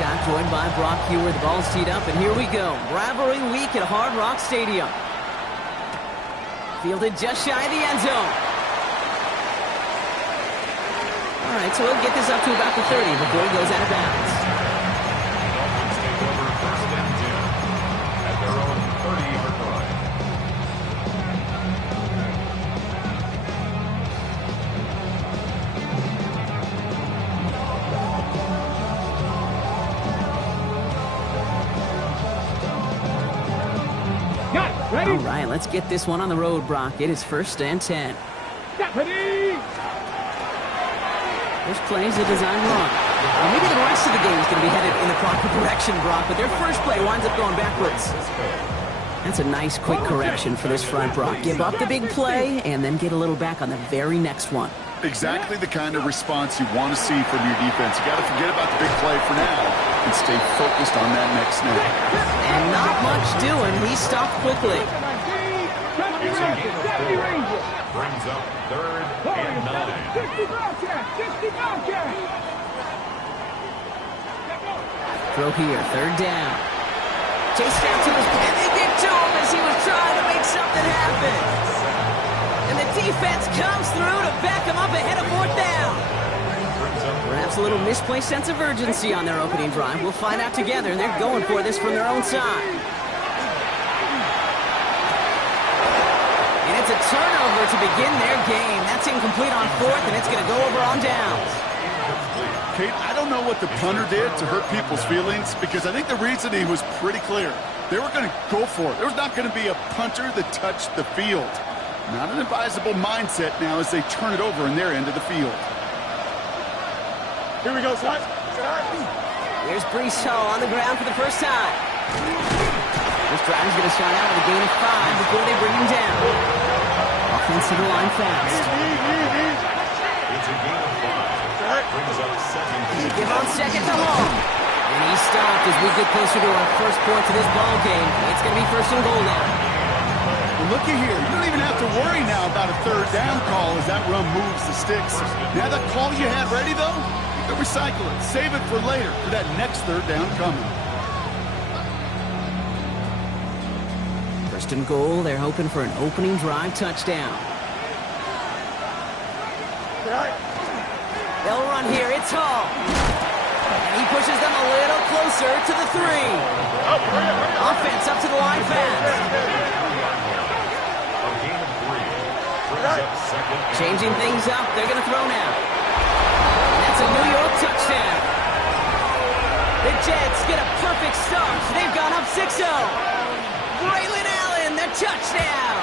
Scott, joined by Brock here with the ball's teed up, and here we go. Rivalry week at Hard Rock Stadium. Fielded just shy of the end zone. All right, so he'll get this up to about the 30 before he goes out of bounds. Dolphins take over first and 10 at their own 30-yard line. All right, let's get this one on the road, Brock. It is first and 10. First play is a design run. Well, maybe the rest of the game is going to be headed in the proper direction, Brock, but their first play winds up going backwards. That's a nice, quick correction for this front, Brock. Give up the big play and then get a little back on the very next one. Exactly the kind of response you want to see from your defense. You got to forget about the big play for now and stay focused on that next snap. And not much doing. He stopped quickly. Brings up third and 9. Throw here, third down. Chased down to his and they get to him as he was trying to make something happen. And the defense comes through to back him up ahead of fourth down. Perhaps a little misplaced sense of urgency on their opening drive. We'll find out together. They're going for this from their own side. And it's a turnover to begin their game. That's incomplete on fourth, and it's going to go over on downs. Kate, I don't know what the punter did to hurt people's feelings because I think the reasoning was pretty clear. They were going to go for it. There was not going to be a punter that touched the field. Not an advisable mindset now as they turn it over in their end of the field. Here we go, son. Here's Brees Hall on the ground for the first time. This drive is going to start out with a gain of 5 before they bring him down. Offensive line fast. It's a gain of 5. Brings up second. Give on second to Hall. And he stopped as we get closer to our first point to this ball game. It's going to be first and goal now. Well, looky here. You don't even have to worry now about a third down call as that run moves the sticks. Now that call you had ready, though, you can recycle it. Save it for later for that next third down coming. First and goal. They're hoping for an opening drive touchdown. They'll run here. It's Hall. And he pushes them a little closer to the 3. Offense up to the line fast. Changing things up. They're going to throw now. That's a New York touchdown. The Jets get a perfect start. They've gone up 6-0. Braylon Allen, the touchdown.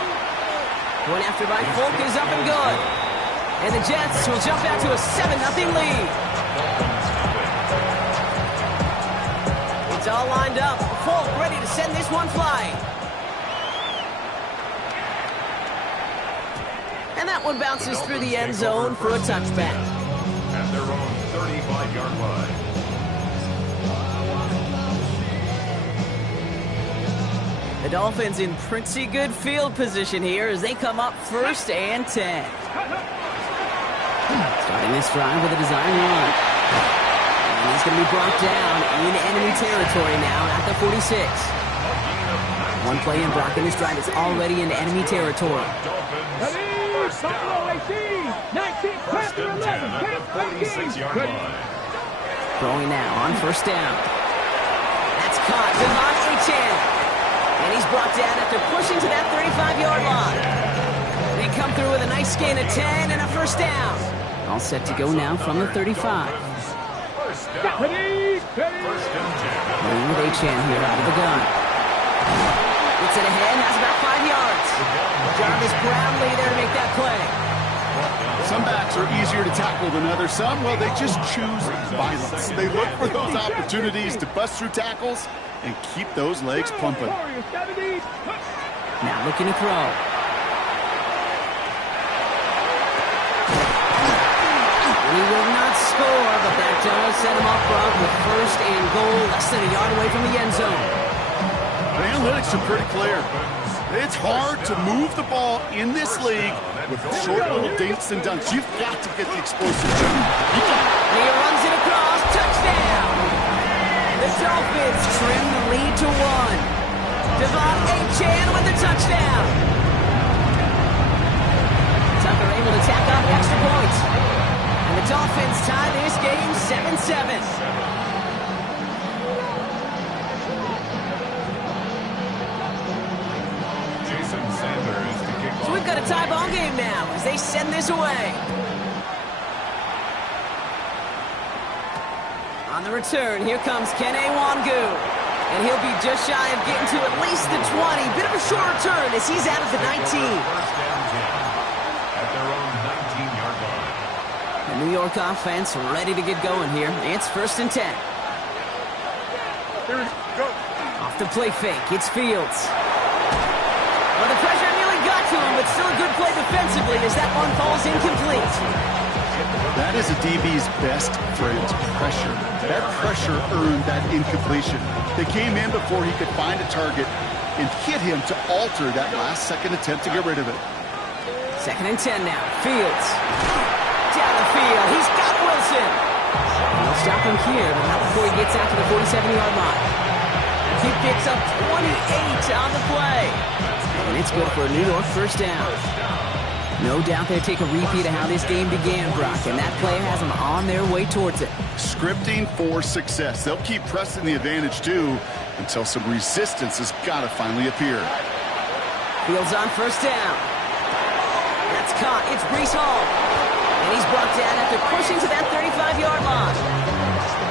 Point after by Folk is up and good. And the Jets will jump out to a 7-0 lead. It's all lined up. Folk ready to send this one flying. And that one bounces through the end zone for a touchback. At their own 35-yard line. The Dolphins in pretty good field position here as they come up first and 10. Starting this drive with a design run. And he's going to be brought down in enemy territory now at the 46. One play in Brock in this drive is already in enemy territory. First and 10 at the 46-yard line. Throwing now on first down. That's caught. Devon Achane. And he's brought down after pushing to that 35-yard line. They come through with a nice gain of 10 and a first down. All set to go now from the 35. First down. First and 10. Playing with Achane here out of the gun. Gets it ahead, has about 5 yards. Jarvis Brownlee there to make that play. Some backs are easier to tackle than others. Some, well, they just choose violence. They look for those opportunities to bust through tackles and keep those legs pumping. Now looking to throw. He will not score, but that does set him up front with first and goal, less than a yard away from the end zone. The analytics are pretty clear. It's hard to move the ball in this league with short little dinks and dunks. You've got to get the explosive jump. He runs it across, touchdown! Dolphins trim the lead to 1. Devon Achane with the touchdown. Tucker able to tack on the extra point. And the Dolphins tie this game 7-7. Jason Sanders to kick off. So we've got a tie ball game now as they send this away. On the return, here comes Kene Wangu. And he'll be just shy of getting to at least the 20. Bit of a short return as he's out of the 19. First down 10 at their own 19-yard line. The New York offense ready to get going here. It's 1st and 10. Here we go. Off the play fake, it's Fields. Well, the pressure nearly got to him, but still a good play defensively as that one falls incomplete. That is a DB's best friend, pressure. That pressure earned that incompletion. They came in before he could find a target and hit him to alter that last-second attempt to get rid of it. 2nd and 10 now. Fields. Down the field. He's got Wilson. He'll stop him here, but not before he gets out to the 47-yard line. He picks up 28 on the play. And it's good for a New York first down. No doubt they'll take a repeat of how this game began, Brock, and that play has them on their way towards it. Scripting for success. They'll keep pressing the advantage, too, until some resistance has got to finally appear. Fields on first down. That's caught. It's Breece Hall. And he's brought down after pushing to that 35-yard line.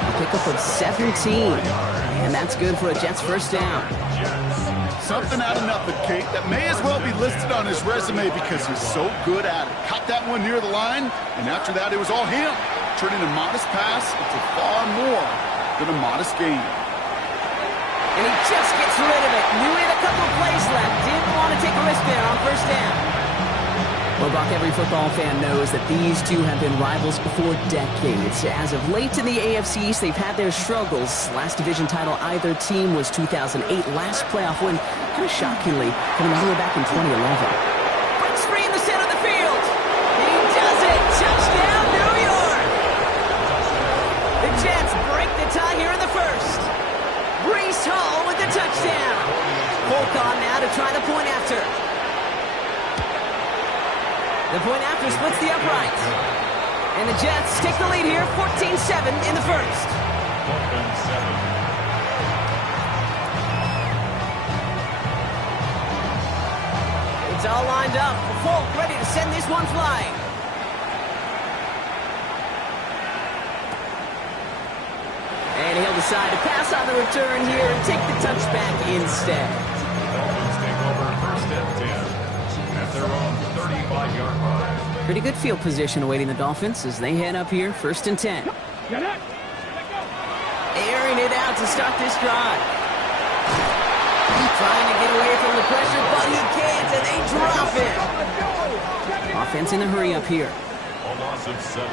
A pickup of 17. And that's good for a Jets first down. Something out of nothing, Kate, that may as well be listed on his resume because he's so good at it. Caught that one near the line, and after that, it was all him, turning a modest pass into far more than a modest gain. And he just gets rid of it. Knew he had a couple of plays left. Didn't want to take a risk there on first down. Well, Buck, every football fan knows that these two have been rivals for decades. As of late in the AFC East, they've had their struggles. Last division title either team was 2008. Last playoff win, kind of shockingly, coming all the way back in 2011. Breaks free in the center of the field. He does it. Touchdown, New York. The Jets break the tie here in the first. Breece Hall with the touchdown. Polk on now to try the point after. The point after splits the upright. And the Jets take the lead here, 14-7 in the first. 14-7. It's all lined up. Folk ready to send this one flying. And he'll decide to pass on the return here and take the touchback instead. Dolphins take over 1st and 10 at their own 35-yard line. Pretty good field position awaiting the Dolphins as they head up here, 1st and 10. Airing it out to start this drive. Trying to get away from the pressure, but he can't, and they drop it. Offense in a hurry up here. A loss of 7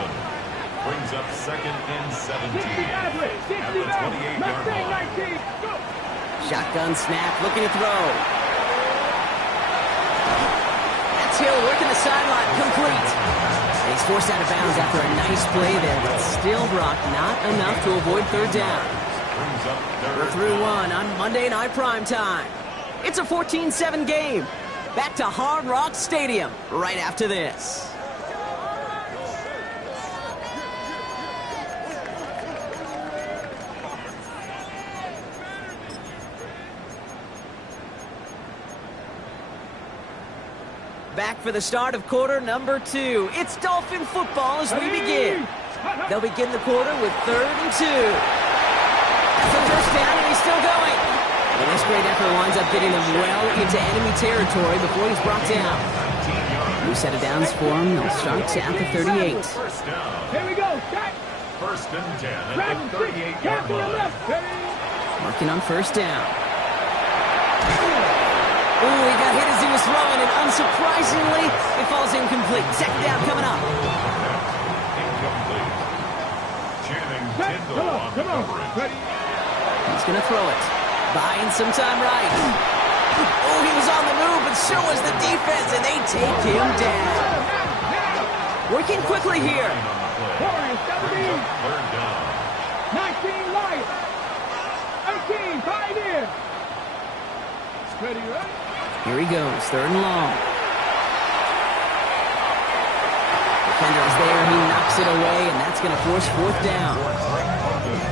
brings up 2nd and 17 at the 28-yard line. Shotgun snap, looking to throw. That's Hill working the sideline, complete. And he's forced out of bounds after a nice play there, but still, Brock, not enough to avoid third down. We're through one on Monday Night Primetime. It's a 14-7 game. Back to Hard Rock Stadium right after this. Back for the start of quarter number 2. It's Dolphin football as we begin. They'll begin the quarter with 3rd and 2. That's a first down, and he's still going. And this great effort winds up getting them well into enemy territory before he's brought down. New set of downs for him. They'll start at the 38. Here we go. 1st and 10 at the 38-yard line. Marking on first down. Ooh, he got hit as he was throwing, and unsurprisingly, it falls incomplete. 2nd down coming up. Incomplete. Channing Tindall on the coverage. He's going to throw it. Buying some time right. Oh, he was on the move, but so was the defense, and they take him down. Working quickly here. Here he goes, 3rd and long. Defender is there, he knocks it away, and that's going to force 4th down.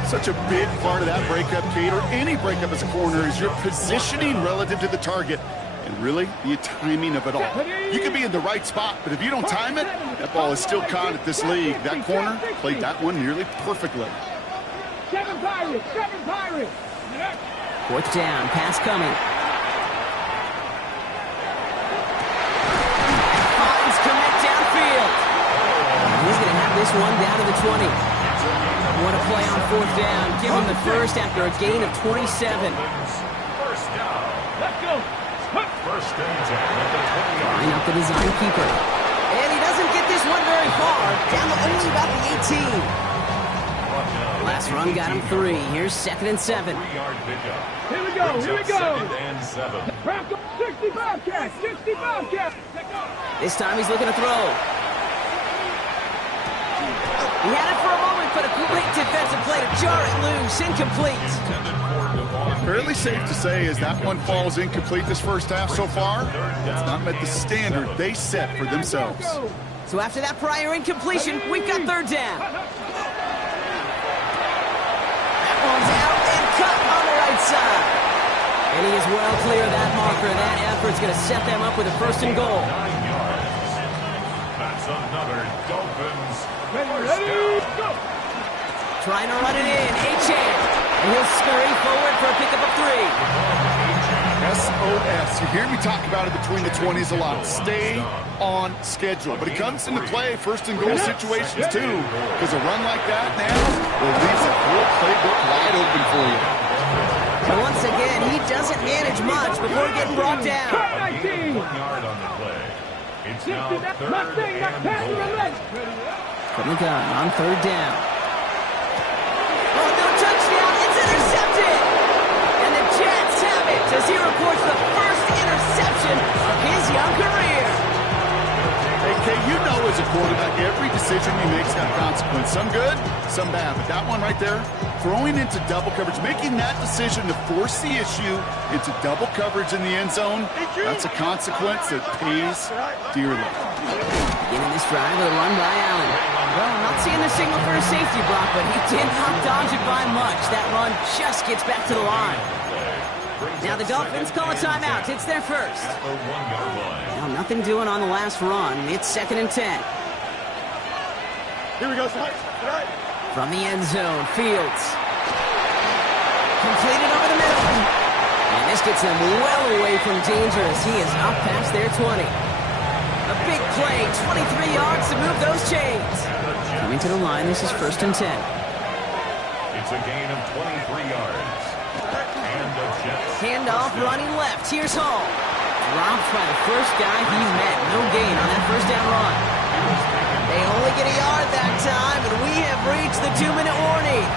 Such a big part of that breakup, Kate, or any breakup as a corner, is your positioning relative to the target. And really, the timing of it all. You can be in the right spot, but if you don't time it, that ball is still caught at this league. That corner played that one nearly perfectly. 7 Pirates! 7 Pirates! 4th down, pass coming. Finds commit downfield. And he's going to have this one down to the 20. What a play on 4th down. Give him the first after a gain of 27. First down. Let's go! First and 10 at the 20. Line up the design keeper. And he doesn't get this one very far. Down to only about the 18. Last run got him 3. Here's 2nd and 7. 3-yard pickup. Here we go! Here we go! 2nd and 7. 65 catch! 65 catch! This time he's looking to throw. He had it for a moment, but a great defensive play to jar it loose. Incomplete. Fairly safe to say as that one falls incomplete this first half so far, it's not met the standard they set for themselves. So after that prior incompletion, we've got 3rd down. That one's out and cut on the right side. And he is well clear of that marker. That effort's going to set them up with a 1st and goal. 9 yards. That's another Dolphins. Ready, go! Trying to run it in. Achane. And he'll scurry forward for a pickup of 3. SOS. You hear me talk about it between the 20s a lot. Stay on schedule. But it comes into play 1st and goal situations too. Because a run like that now will leave the whole playbook wide open for you. And once again, he doesn't manage much before getting brought down. 19! 1 yard on the play. It's now 3rd Mustang, and pass to the goal. left! From the gun on 3rd down. Oh, no touchdown. It's intercepted. And the Jets have it as he reports the first interception of his young career. Hey, Kay, you know as a quarterback, every decision he makes has consequence. Some good, some bad. But that one right there, throwing into double coverage, making that decision to force the issue into double coverage in the end zone, that's a consequence that pays dearly. Beginning this drive with a run by Allen. Well, I'm not seeing the signal for a safety block, but he did not dodge it by much. That run just gets back to the line. Now the Dolphins call a timeout. It's their first. At the 1-yard line. Now nothing doing on the last run. It's 2nd and 10. Here we go, son. From the end zone, Fields. Completed over the middle. And this gets them well away from danger as he is up past their 20. A big play, 23 yards to move those chains. Coming to the line, this is 1st and 10. It's a gain of 23 yards. And the Jets. Handoff running left. Here's Hall. Dropped by the first guy he met. No gain on that 1st down run. They only get a yard that time, and we have reached the 2-minute warning.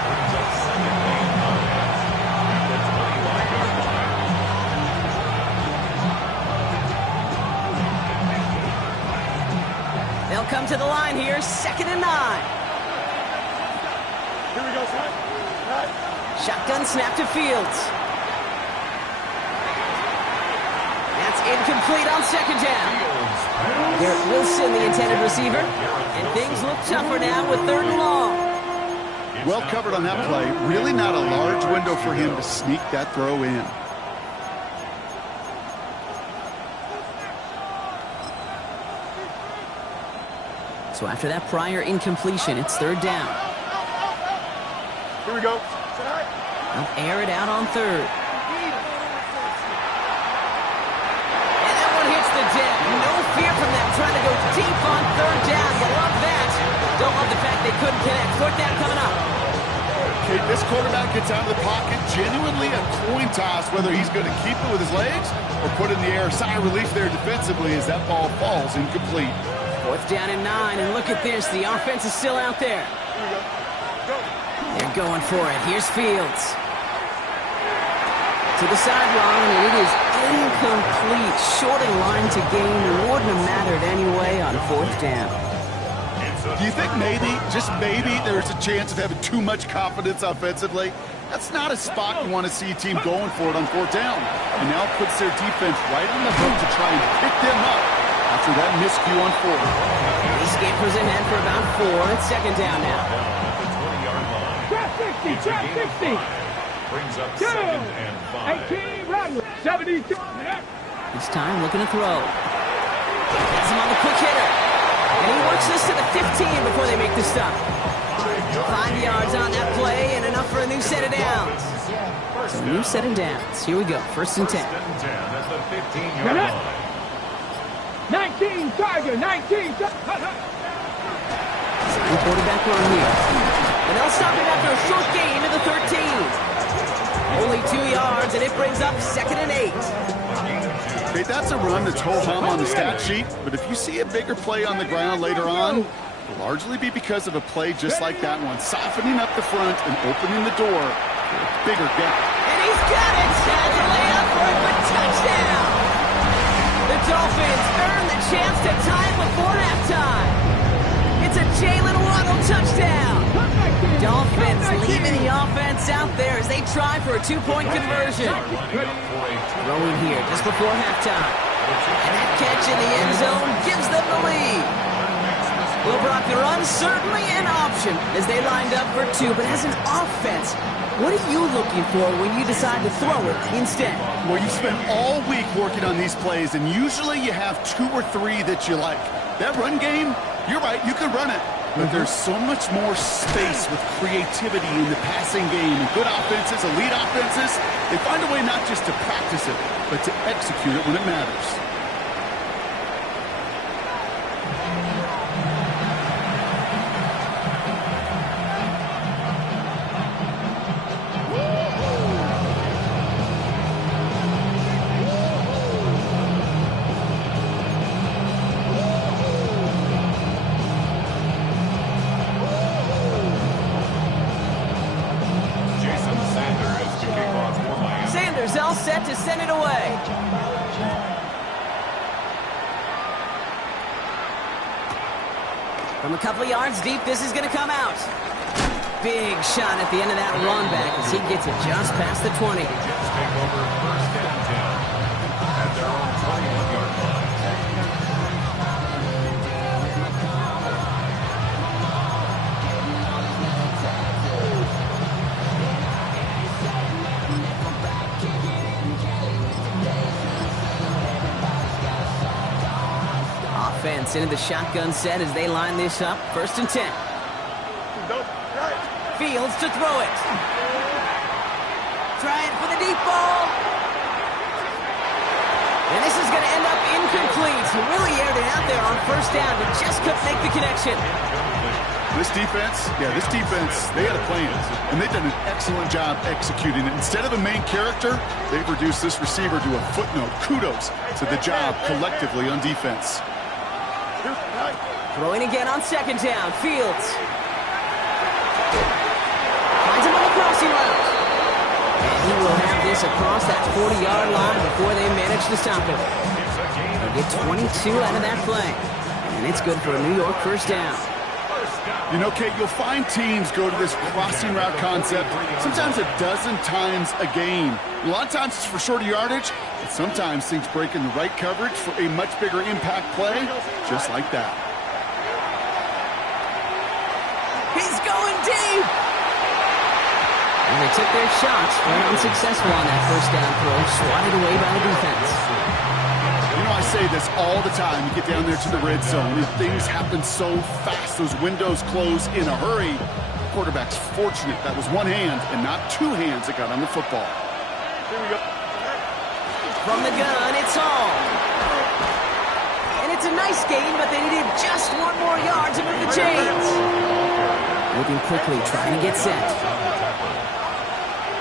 They'll come to the line here, 2nd and 9. Here we go, son. Shotgun snap to Fields. That's incomplete on 2nd down. Garrett Wilson, the intended receiver. And things look tougher now with 3rd and long. Well covered on that play. Really not a large window for him to sneak that throw in. So after that prior incompletion, it's 3rd down. Here we go. They'll air it out on 3rd. And that one hits the deck. No fear from them trying to go deep on 3rd down. You love that. Don't love the fact they couldn't connect. 4th down coming up. Okay, this quarterback gets out of the pocket, genuinely a coin toss whether he's going to keep it with his legs or put it in the air. Sigh of relief there defensively as that ball falls incomplete. 4th down and 9, and look at this. The offense is still out there. They're going for it. Here's Fields. To the sideline, and it is incomplete. Short in line to gain. Wouldn't have mattered anyway on 4th down. Do you think maybe, just maybe, there's a chance of having too much confidence offensively? That's not a spot you want to see a team going for it on fourth down. And now puts their defense right on the hook to try and pick them up after that miscue on fourth. He scampers ahead for about 4. It's second down now. At the 20-yard line. Trap 60, It's a trap gain of 60. 5. Brings up second and 5. 18, Rodney. 72. This time looking to throw. Has him on the quick hitter. And he works this to the 15 before they make the stop. 5 yards on that play and enough for a new set of downs. So a new set of downs. Here we go. First and 10. First and 10 at the 15-yard line. 19, Tiger, 19. Second quarterback run here. And they'll stop it after a short gain to the 13. Only 2 yards, and it brings up second and 8. Okay, that's a run that's ho-hum on the stat sheet, but if you see a bigger play on the ground later on, it'll largely be because of a play just like that one, softening up the front and opening the door for a bigger gap. And he's got it! Has a layup for a good touchdown! The Dolphins earn the chance to tie it before halftime. It's a Jalen Waddle touchdown. Dolphins leaving the offense out there as they try for a 2-point conversion. Throwing here just before halftime. And that catch in the end zone gives them the lead. Well, Brock, the run certainly an option as they lined up for 2, but as an offense, what are you looking for when you decide to throw it instead? Well, you spend all week working on these plays, and usually you have 2 or 3 that you like. That run game, you're right, you can run it. But there's so much more space with creativity in the passing game. And good offenses, elite offenses, they find a way not just to practice it, but to execute it when it matters. All set to send it away. From a couple of yards deep, this is going to come out. Big shot at the end of that run back as he gets it just past the 20. Jets take over first and 10 at their own 21-yard line. Offense into the shotgun set as they line this up. First and 10. Fields to throw it. Trying for the deep ball. And this is going to end up incomplete. He really aired it out there on first down, but just couldn't make the connection. This defense, they had a plan, and they've done an excellent job executing it. Instead of a main character, they've reduced this receiver to a footnote. Kudos to the job collectively on defense. Throwing again on second down. Fields. Finds him on the crossing route. And he will have this across that 40-yard line before they manage to stop him. They get 22 out of that play. And it's good for a New York first down. You know, Kate, you'll find teams go to this crossing route concept sometimes a dozen times a game. A lot of times it's for shorter yardage, but sometimes things break in the right coverage for a much bigger impact play, just like that. He's going deep! And they took their shots, but unsuccessful on that first down throw, swatted away by the defense. You know, I say this all the time. You get down there to the red zone, and things happen so fast. Those windows close in a hurry. The quarterback's fortunate that was one hand and not 2 hands that got on the football. Here we go. From the gun, it's all. And it's a nice gain, but they needed just 1 more yard to move the chains. Moving quickly, trying to get set.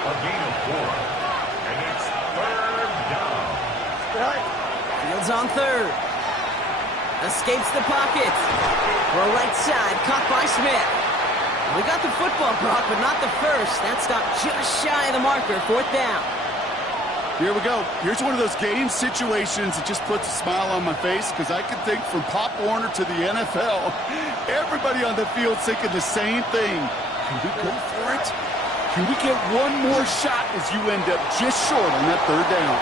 A gain of 4. And it's third down. Fields on third. Escapes the pocket. Throw right side, caught by Smith. We got the football, Brock, but not the first. That stopped just shy of the marker, fourth down. Here we go. Here's one of those game situations that just puts a smile on my face because I can think from Pop Warner to the NFL, everybody on the field thinking the same thing. Can we go for it? Can we get one more shot as you end up just short on that third down?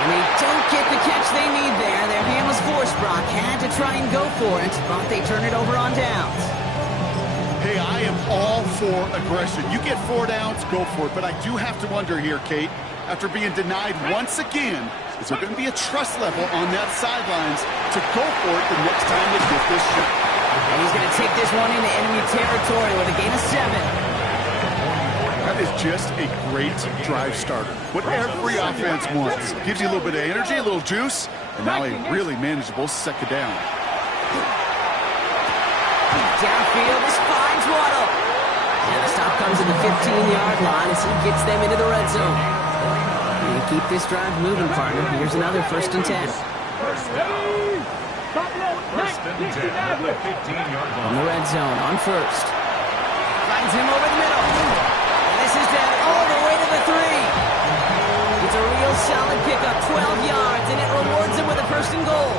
And they don't get the catch they need there. Their hand was forced, Brock. Had to try and go for it, but they turn it over on downs. Hey, I am all for aggression. You get 4 downs, go for it. But I do have to wonder here, Kate, after being denied once again, is there going to be a trust level on that sidelines to go for it the next time they get this shot? And he's going to take this one into enemy territory with a gain of 7. That is just a great drive starter. What every offense wants. Gives you a little bit of energy, a little juice, and now a really manageable second down. Downfield, this finds Waddle. And the stop comes at the 15-yard line as he gets them into the red zone. And keep this drive moving, partner. Here's another 1st and 10. First and 10 at the 15-yard line. On the red zone, on 1st. Finds him over the middle. And this is down all the way to the 3. It's a real solid pickup, 12 yards, and it rewards him with a 1st and goal.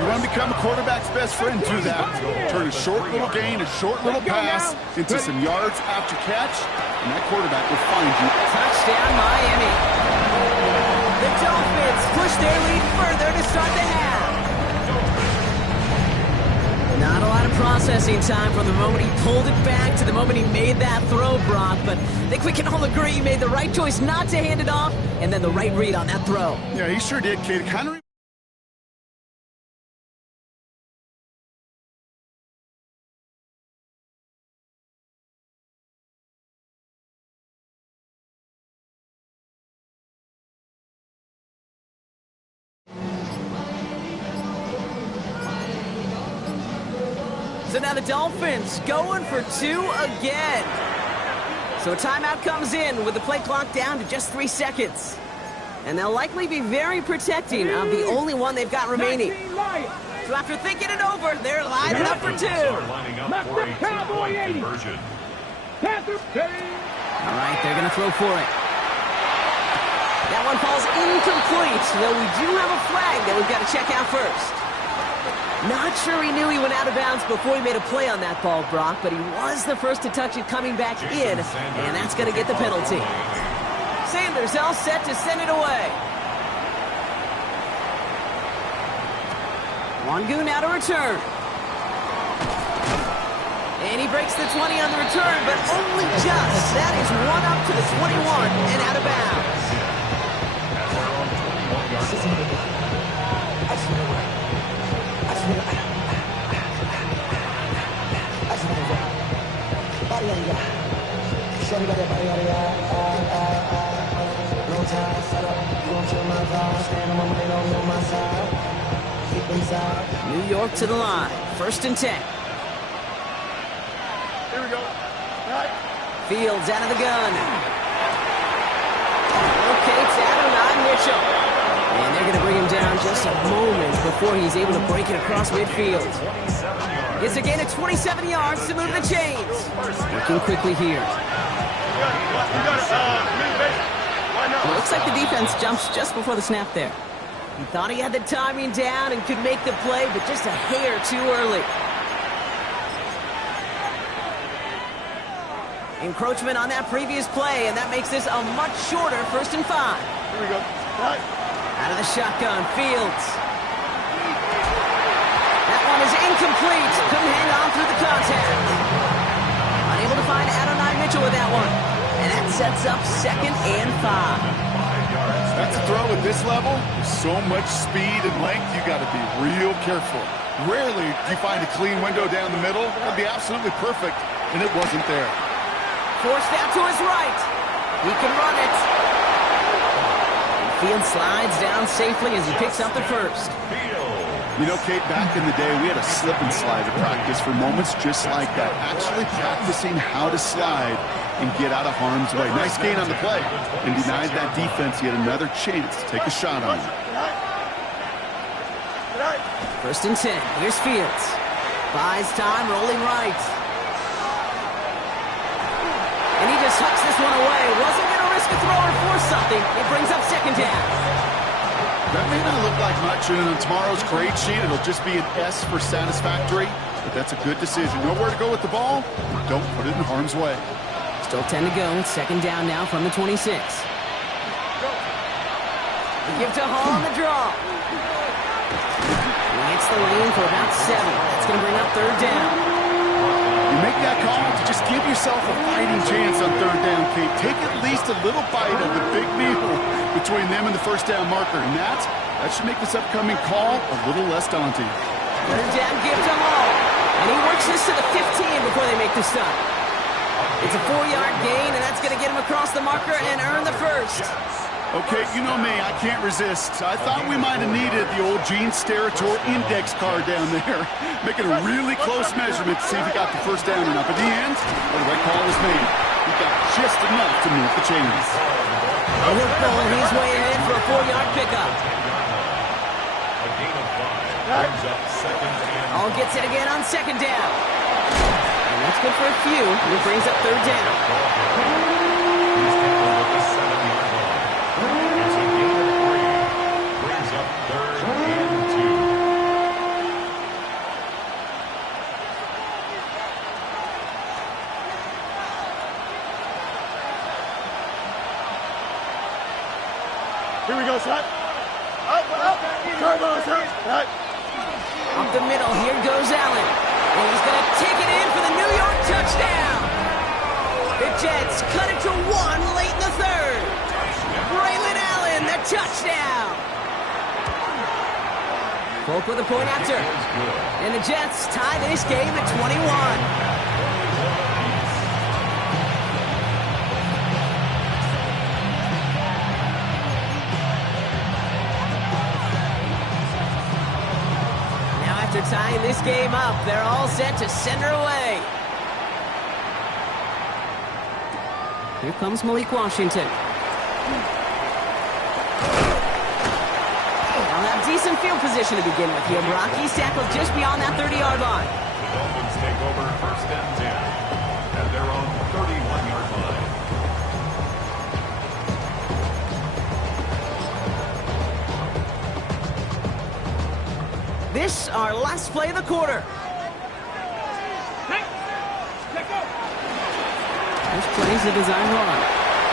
You want to become a quarterback's best friend, do that. Turn a short little gain, a short little pass into some yards after catch, and that quarterback will find you. Touchdown, Miami. The Dolphins push their lead further to start the half. Not a lot of processing time from the moment he pulled it back to the moment he made that throw, Brock, but I think we can all agree he made the right choice not to hand it off, and then the right read on that throw. Yeah, he sure did, Kate. Kind of. So now the Dolphins going for 2 again. So a timeout comes in with the play clock down to just 3 seconds. And they'll likely be very protecting of the only one they've got remaining. So after thinking it over, they're lining up for 2. Lining up for a 2-point conversion. All right, they're going to throw for it. That one falls incomplete, though we do have a flag that we've got to check out first. Not sure he knew he went out of bounds before he made a play on that ball, Brock, but he was the first to touch it coming back in, and that's going to get the penalty. Sanders all set to send it away. Wangu now to return. And he breaks the 20 on the return, but only just. That is one up to the 21 and out of bounds. New York to the line. 1st and 10. Here we go. Fields out of the gun. Locates Adonai Mitchell. And they're going to bring him down just a moment before he's able to break it across midfield. It's a gain of 27 yards to move the chains. Working quickly here. Well, it looks like the defense jumps just before the snap there. He thought he had the timing down and could make the play, but just a hair too early. Encroachment on that previous play, and that makes this a much shorter 1st and 5. Here we go. Out of the shotgun, Fields. That one is incomplete. Couldn't hang on through the contact. Unable to find Adonai Mitchell with that one. And that sets up 2nd and 5. That's a throw at this level. With so much speed and length, you got to be real careful. Rarely do you find a clean window down the middle. That'd be absolutely perfect, and it wasn't there. Forced out to his right. He can run it. Field slides down safely as he picks up the 1st. You know, Kate, back in the day, we had a slip and slide to practice for moments just like that. Actually practicing how to slide and get out of harm's way. Nice gain on the play, and denied that defense yet another chance to take a shot on him. 1st and 10. Here's Fields. Buys time, rolling right. And he just hucks this one away. Wasn't going to risk a throw or force something. It brings up 2nd down. That may not look like much, and on tomorrow's grade sheet, it'll just be an S for satisfactory. but that's a good decision. Know where to go with the ball. Don't put it in harm's way. Still 10 to go. Second down now from the 26. The give to Hall on the draw. He hits the lane for about 7. That's going to bring up third down. You make that call to just give yourself a fighting chance on third down, Kate. Take at least a little bite of the big meal between them and the first down marker. And that should make this upcoming call a little less daunting. Third down give to Hall. And he works this to the 15 before they make the stop. It's a 4-yard gain, and that's going to get him across the marker and earn the first. Okay, you know me, I can't resist. I thought we might have needed the old Gene Steratore index card down there, making a really close measurement to see if he got the first down or not. But in the end, the right call was made. He got just enough to move the chains. And he'll pull his way ahead for a 4-yard pickup. A gain of 5 brings up second and All gets it again on second down. And that's good for a few. And it brings up third down. he's taken with the 7-yard line. It's a gain of 3. Brings up third and 2. Here we go, son. Up. Turbo, sir. Right. Up the middle, here goes Allen. And he's going to take it in for the New York touchdown. The Jets cut it to 1 late in the third. Braylon Allen, the touchdown. Folk with a point after. And the Jets tie this game at 21. After tying this game up, they're all set to send her away. Here comes Malik Washington. They'll have decent field position to begin with here. Brock, he's tackled just beyond that 30-yard line. The Dolphins take over first and 10 at their own 31-yard line. This, our last play of the quarter. This play's a design run.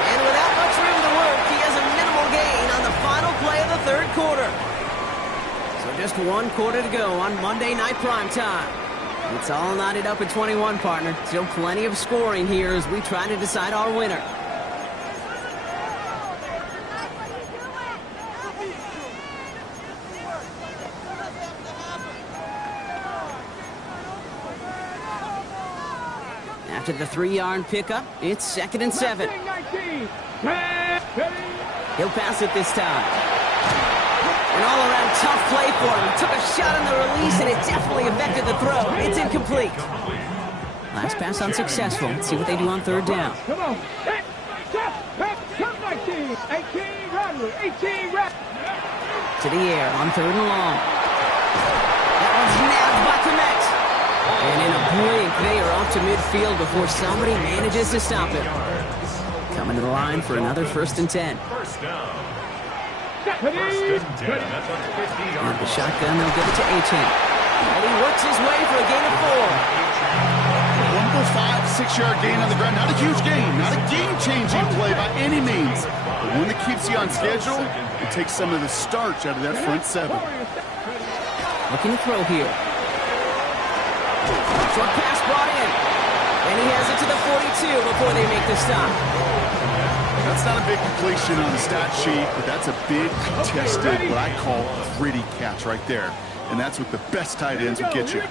And without much room to work, he has a minimal gain on the final play of the third quarter. So just 1 quarter to go on Monday Night Primetime. It's all knotted up at 21, partner. Still plenty of scoring here as we try to decide our winner. After the 3-yard pickup, it's 2nd and 7. He'll pass it this time. An all-around tough play for him. Took a shot on the release, and it definitely affected the throw. It's incomplete. Last pass unsuccessful. Let's see what they do on third down. Come on. 19. 18, Rattler. 18, Rattler. To the air on third and long. That one's nabbed by Komet. And in a blink, they are off to midfield before somebody manages to stop it. Coming to the line for another 1st and 10. First down. First and 10 at the 50-yard With the line. shotgun, they'll give it to Achane. And he works his way for a gain of 4. 1 for 5, 6-yard gain on the ground. Not a huge gain, not a game-changing play by any means. But one that keeps you on schedule and takes some of the starch out of that front 7. Looking to throw here. Short pass brought in. And he has it to the 42 before they make the stop. That's not a big completion on the stat sheet, but that's a big, contested, what I call gritty catch right there. And that's what the best tight ends will get you. They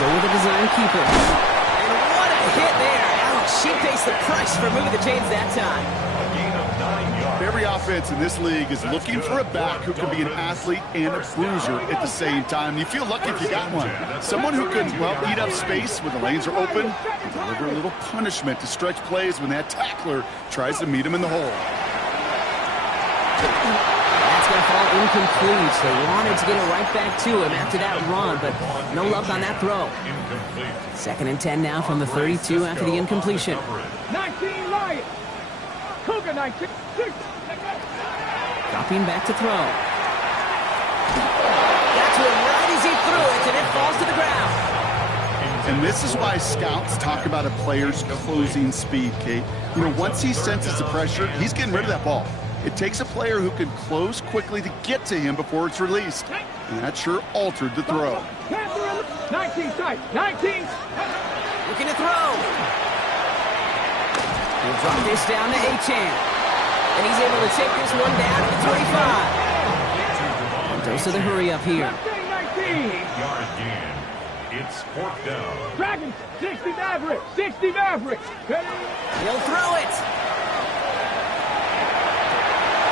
go with a design keeper. And what a hit there. Ouch, she pays the price for moving the chains that time. A gain of 9 yards. Every offense in this league is looking for a back who can be an athlete and a bruiser at the same time. You feel lucky if you got one. Someone who can, well, eat up space when the lanes are open and deliver a little punishment to stretch plays when that tackler tries to meet him in the hole. That's going to fall incomplete. They wanted to get it right back to him after that run, but no luck on that throw. Incomplete. 2nd and 10 now from the 32 after the incompletion. 19, Lions. Cougar 19. Dropping back to throw. That's to him right as he threw it, and it falls to the ground. And this is why scouts talk about a player's closing speed, Kate. You know, once he senses the pressure, he's getting rid of that ball. It takes a player who can close quickly to get to him before it's released. And that sure altered the throw. 19 sight, 19. Looking to throw. He'll drop this down to Achane. And he's able to take this one down to the 25. And dose of the hurry up here. 8-yard gain. It's 4th down. Dragons, 60 Mavericks, 60 Mavericks. He'll throw it.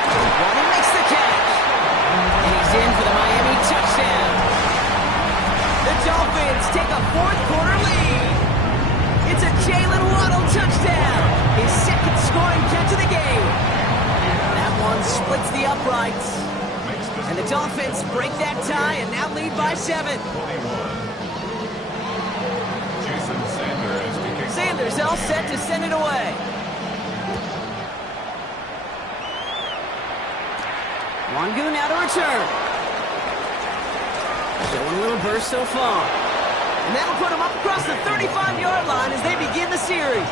Well, he makes the catch. And he's in for the Miami touchdown. The Dolphins take a 4th quarter lead. It's a Jalen Waddle touchdown. His 2nd scoring catch of the game. That one splits the uprights. And the Dolphins break that tie and now lead by 7. 21. Jason Sanders to kick. Sanders all set to send it away. Wangu now to return. Showing a little burst so far. And that'll put him up across the 35-yard line as they begin the series.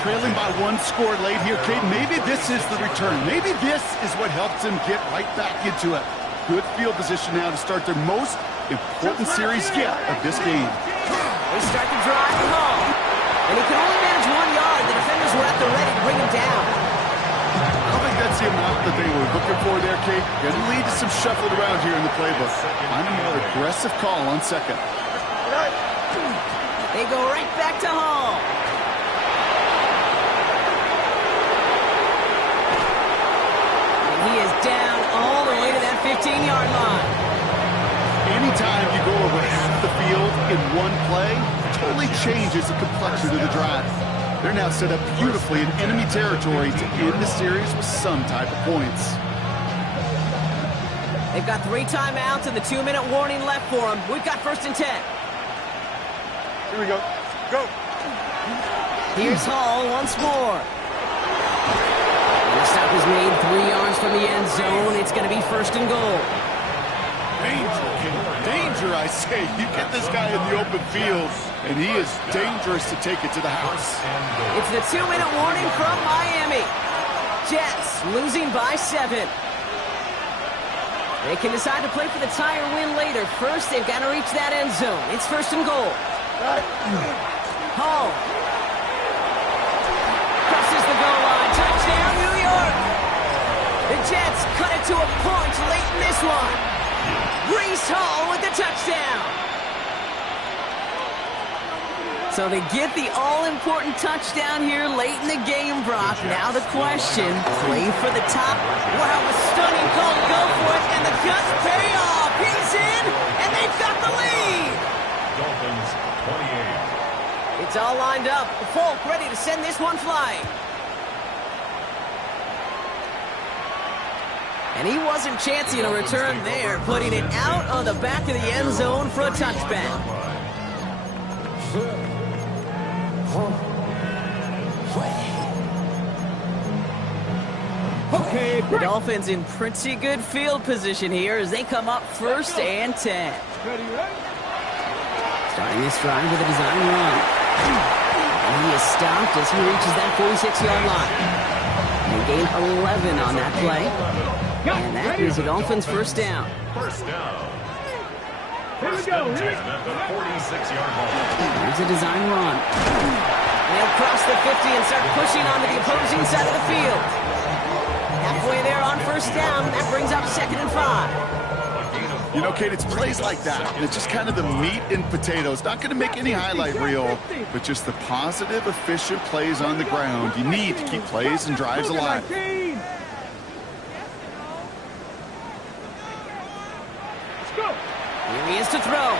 Trailing by 1 score late here, Kate. Maybe this is the return. Maybe this is what helps them get right back into it. Good field position now to start their most important series yet of this game. They start the drive at home. And he can only manage 1 yard. The defenders were at the ready to bring him down. I don't think that's the amount that they were looking for there, Kate. Going to lead to some shuffled around here in the playbook. Find a more aggressive call on 2nd. They go right back to Hall. And he is down all the way to that 15-yard line. Anytime you go over half the field in one play, it totally changes the complexion of the drive. They're now set up beautifully in enemy territory to end the series with some type of points. They've got 3 timeouts and the 2-minute warning left for them. We've got 1st and 10. Here we go. Go. Here's Hall once more. And the stop is made 3 yards from the end zone. It's going to be 1st and goal. Danger, I say. You get this guy in the open field, and he is dangerous to take it to the house. It's the 2-minute warning from Miami. Jets losing by 7. They can decide to play for the tie or win later. First, they've got to reach that end zone. It's 1st and goal. Hall. Crosses the goal line. Touchdown, New York. The Jets cut it to a point late in this one. Breece Hall with the touchdown. So they get the all-important touchdown here late in the game, Brock. Now the question, play for the top. Wow, a stunning call to go for it, and the cuts pay off. He's in, and they've got the lead. Dolphins 28. It's all lined up. Folk ready to send this one flying. And he wasn't chancing a return there, putting it out on the back of the end zone for a touchback. Okay, The Dolphins in pretty good field position here as they come up 1st and 10. Ready? Starting this drive with a design run. And he is stopped as he reaches that 46-yard line. They gain 11 on that play. And that is the Dolphins' 1st down. 1st down. Here we 1st go. and 10 at the 46-yard line. Here's a design run. And they'll cross the 50 and start pushing onto the opposing side of the field. Halfway there on 1st down. That brings up 2nd and 5. You know, Kate, it's plays like that, and it's just kind of the meat and potatoes. Not going to make any highlight reel, but just the positive, efficient plays on the ground. You need to keep plays and drives alive. Here he is to throw.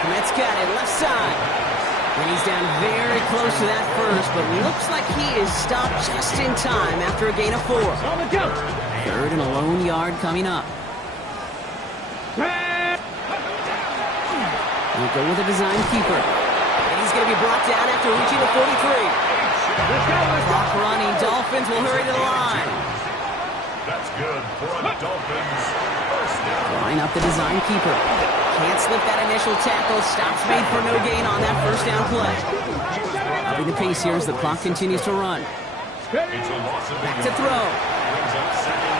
Komet's got it left side. And he's down very close to that first, but looks like he is stopped just in time after a gain of 4. 3rd and a lone yard coming up. We'll go with a design keeper. And he's going to be brought down after reaching the 43. Clock running. Dolphins will hurry to the line. That's good for a Dolphins 1st Drawing up the design keeper. Can't slip that initial tackle. Stops made for no gain on that first down play. Upping the pace here as the clock continues to run. It's a loss of Back to throw. Brings up second.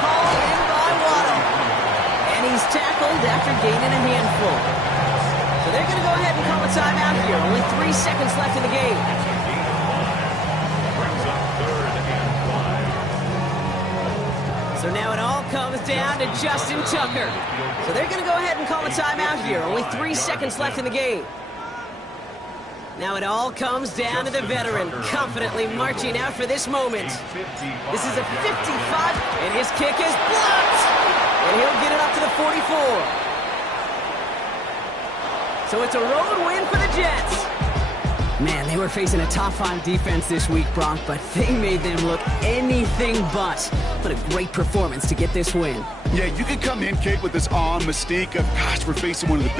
Hauled in by Waddle. And he's tackled after gaining a handful. So they're going to go ahead and call a timeout here. Only 3 seconds left in the game. Brings up third and 5. So now it all comes down to Justin Tucker. So they're going to go ahead and call a timeout here. Only 3 seconds left in the game. Now it all comes down to the veteran, confidently marching out for this moment. This is a 55, and his kick is blocked! And he'll get it up to the 44. So it's a road win for the Jets. Man, they were facing a top-5 defense this week, Bronk, but they made them look anything but. What a great performance to get this win. Yeah, you could come in, Kate, with this awe and mystique of, gosh, we're facing one of the